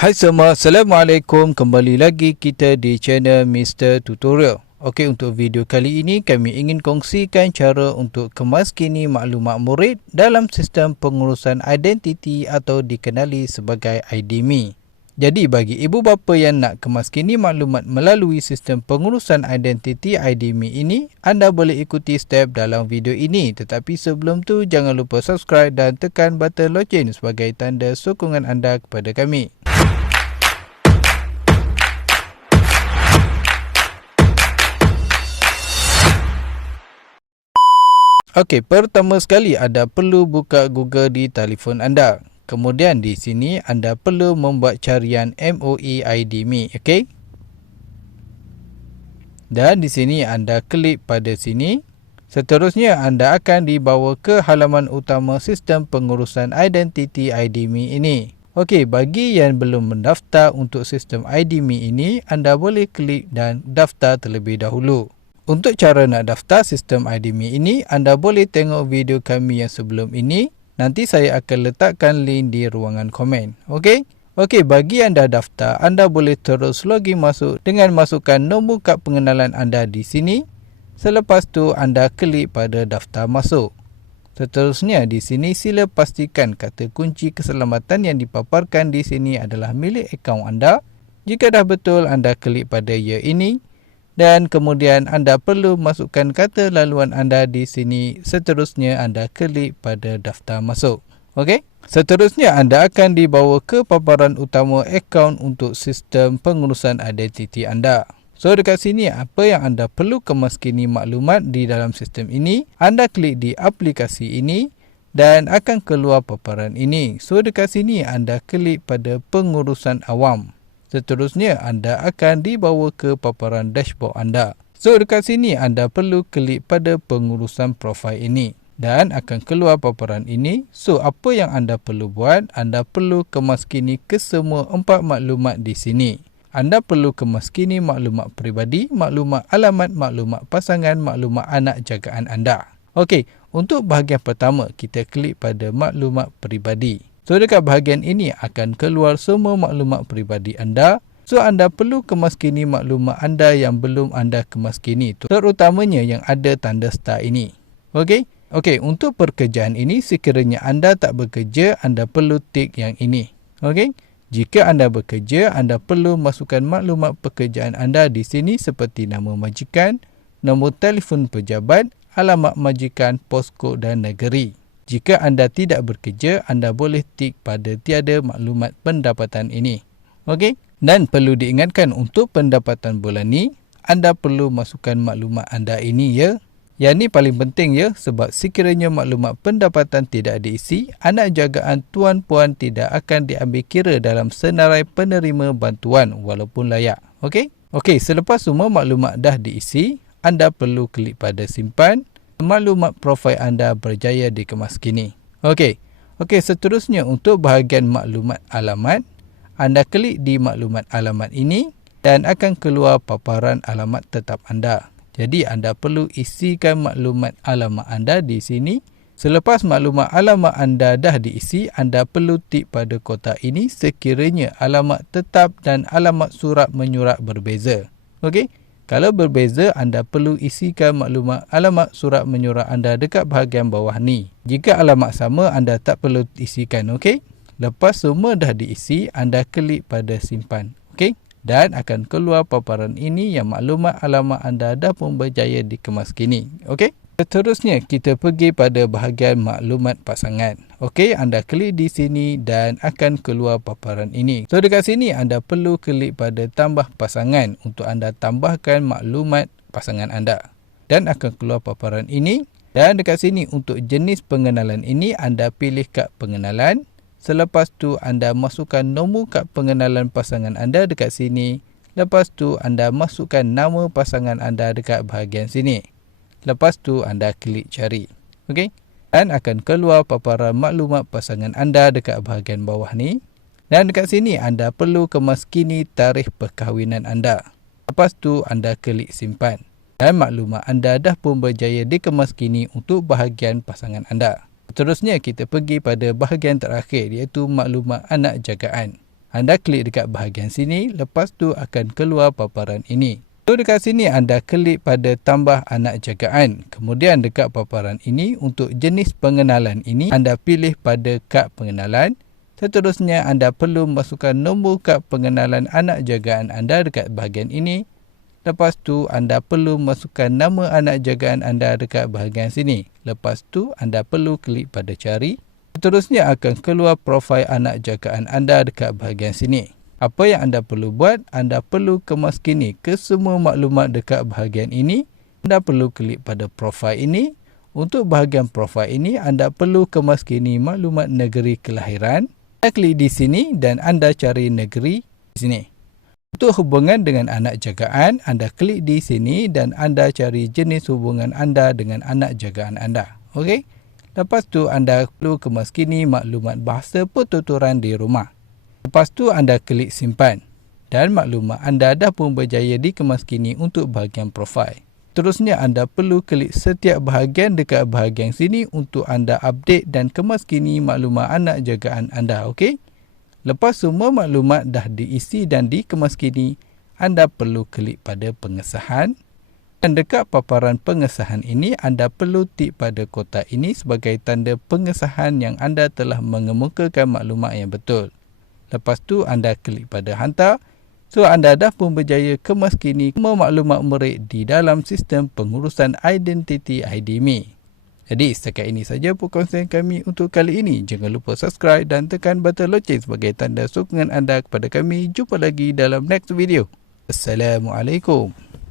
Hai semua, Assalamualaikum. Kembali lagi kita di channel Mr. Tutorial. Okey, untuk video kali ini kami ingin kongsikan cara untuk kemaskini maklumat murid dalam sistem pengurusan identiti atau dikenali sebagai IDMI. Jadi bagi ibu bapa yang nak kemaskini maklumat melalui sistem pengurusan identiti IDMI ini, anda boleh ikuti step dalam video ini. Tetapi sebelum tu jangan lupa subscribe dan tekan button loceng sebagai tanda sokongan anda kepada kami. Okey, pertama sekali anda perlu buka Google di telefon anda. Kemudian di sini anda perlu membuat carian MOE IDMI, okey? Dan di sini anda klik pada sini. Seterusnya anda akan dibawa ke halaman utama sistem pengurusan identiti IDMI ini. Okey, bagi yang belum mendaftar untuk sistem IDMI ini, anda boleh klik dan daftar terlebih dahulu. Untuk cara nak daftar sistem IDMI ini, anda boleh tengok video kami yang sebelum ini. Nanti saya akan letakkan link di ruangan komen. Okey? Okey, bagi anda daftar, anda boleh terus login masuk dengan masukkan nombor kad pengenalan anda di sini. Selepas tu, anda klik pada daftar masuk. Seterusnya, di sini sila pastikan kata kunci keselamatan yang dipaparkan di sini adalah milik akaun anda. Jika dah betul, anda klik pada ya ini. Dan kemudian anda perlu masukkan kata laluan anda di sini. Seterusnya anda klik pada daftar masuk. Okey? Seterusnya anda akan dibawa ke paparan utama akaun untuk sistem pengurusan identiti anda. So dekat sini apa yang anda perlu kemaskini maklumat di dalam sistem ini. Anda klik di aplikasi ini dan akan keluar paparan ini. So dekat sini anda klik pada pengurusan awam. Seterusnya, anda akan dibawa ke paparan dashboard anda. So, dekat sini anda perlu klik pada pengurusan profil ini. Dan akan keluar paparan ini. So, apa yang anda perlu buat? Anda perlu kemaskini kesemua 4 maklumat di sini. Anda perlu kemaskini maklumat peribadi, maklumat alamat, maklumat pasangan, maklumat anak jagaan anda. Okey, untuk bahagian pertama, kita klik pada maklumat peribadi. So, dekat bahagian ini akan keluar semua maklumat peribadi anda. So, anda perlu kemaskini maklumat anda yang belum anda kemaskini. Terutamanya yang ada tanda star ini. Okey? Okey, untuk pekerjaan ini, sekiranya anda tak bekerja, anda perlu tik yang ini. Okey? Jika anda bekerja, anda perlu masukkan maklumat pekerjaan anda di sini seperti nama majikan, nombor telefon pejabat, alamat majikan, poskod dan negeri. Jika anda tidak bekerja, anda boleh tik pada tiada maklumat pendapatan ini. Okey? Dan perlu diingatkan untuk pendapatan bulan ni, anda perlu masukkan maklumat anda ini ya. Yang ni paling penting ya, sebab sekiranya maklumat pendapatan tidak diisi, anak jagaan tuan-puan tidak akan diambil kira dalam senarai penerima bantuan walaupun layak. Okey? Okey, selepas semua maklumat dah diisi, anda perlu klik pada simpan. Maklumat profil anda berjaya dikemaskini. Okey. Okey, seterusnya untuk bahagian maklumat alamat, anda klik di maklumat alamat ini dan akan keluar paparan alamat tetap anda. Jadi anda perlu isikan maklumat alamat anda di sini. Selepas maklumat alamat anda dah diisi, anda perlu tik pada kotak ini sekiranya alamat tetap dan alamat surat menyurat berbeza. Okey? Kalau berbeza, anda perlu isikan maklumat alamat surat menyurat anda dekat bahagian bawah ni. Jika alamat sama, anda tak perlu isikan, okey? Lepas semua dah diisi, anda klik pada simpan, okey? Dan akan keluar paparan ini yang maklumat alamat anda dah pun berjaya dikemaskini, okey? Seterusnya, kita pergi pada bahagian maklumat pasangan. Okey, anda klik di sini dan akan keluar paparan ini. So, dekat sini anda perlu klik pada tambah pasangan untuk anda tambahkan maklumat pasangan anda. Dan akan keluar paparan ini. Dan dekat sini untuk jenis pengenalan ini, anda pilih kad pengenalan. Selepas tu, anda masukkan nombor kad pengenalan pasangan anda dekat sini. Lepas tu, anda masukkan nama pasangan anda dekat bahagian sini. Lepas tu anda klik cari. Okey? Dan akan keluar paparan maklumat pasangan anda dekat bahagian bawah ni. Dan dekat sini anda perlu kemaskini tarikh perkahwinan anda. Lepas tu anda klik simpan. Dan maklumat anda dah pun berjaya dikemaskini untuk bahagian pasangan anda. Seterusnya kita pergi pada bahagian terakhir iaitu maklumat anak jagaan. Anda klik dekat bahagian sini, lepas tu akan keluar paparan ini. So dekat sini anda klik pada tambah anak jagaan. Kemudian dekat paparan ini untuk jenis pengenalan ini anda pilih pada kad pengenalan. Seterusnya anda perlu masukkan nombor kad pengenalan anak jagaan anda dekat bahagian ini. Lepas tu anda perlu masukkan nama anak jagaan anda dekat bahagian sini. Lepas tu anda perlu klik pada cari. Seterusnya akan keluar profil anak jagaan anda dekat bahagian sini. Apa yang anda perlu buat, anda perlu kemaskini ke semua maklumat dekat bahagian ini. Anda perlu klik pada profil ini. Untuk bahagian profil ini, anda perlu kemaskini maklumat negeri kelahiran. Anda klik di sini dan anda cari negeri di sini. Untuk hubungan dengan anak jagaan, anda klik di sini dan anda cari jenis hubungan anda dengan anak jagaan anda. Okey? Lepas tu anda perlu kemaskini maklumat bahasa pertuturan di rumah. Lepas tu anda klik simpan dan maklumat anda dah pun berjaya dikemaskini untuk bahagian profil. Terusnya anda perlu klik setiap bahagian dekat bahagian sini untuk anda update dan kemaskini maklumat anak jagaan anda. Okey? Lepas semua maklumat dah diisi dan dikemaskini, anda perlu klik pada pengesahan. Dan dekat paparan pengesahan ini, anda perlu tik pada kotak ini sebagai tanda pengesahan yang anda telah mengemukakan maklumat yang betul. Lepas tu anda klik pada hantar. So anda dah pun berjaya kemaskini semua maklumat murid di dalam sistem pengurusan identiti IDMI. Jadi setakat ini saja perkongsian kami untuk kali ini. Jangan lupa subscribe dan tekan button loceng sebagai tanda sokongan anda kepada kami. Jumpa lagi dalam next video. Assalamualaikum.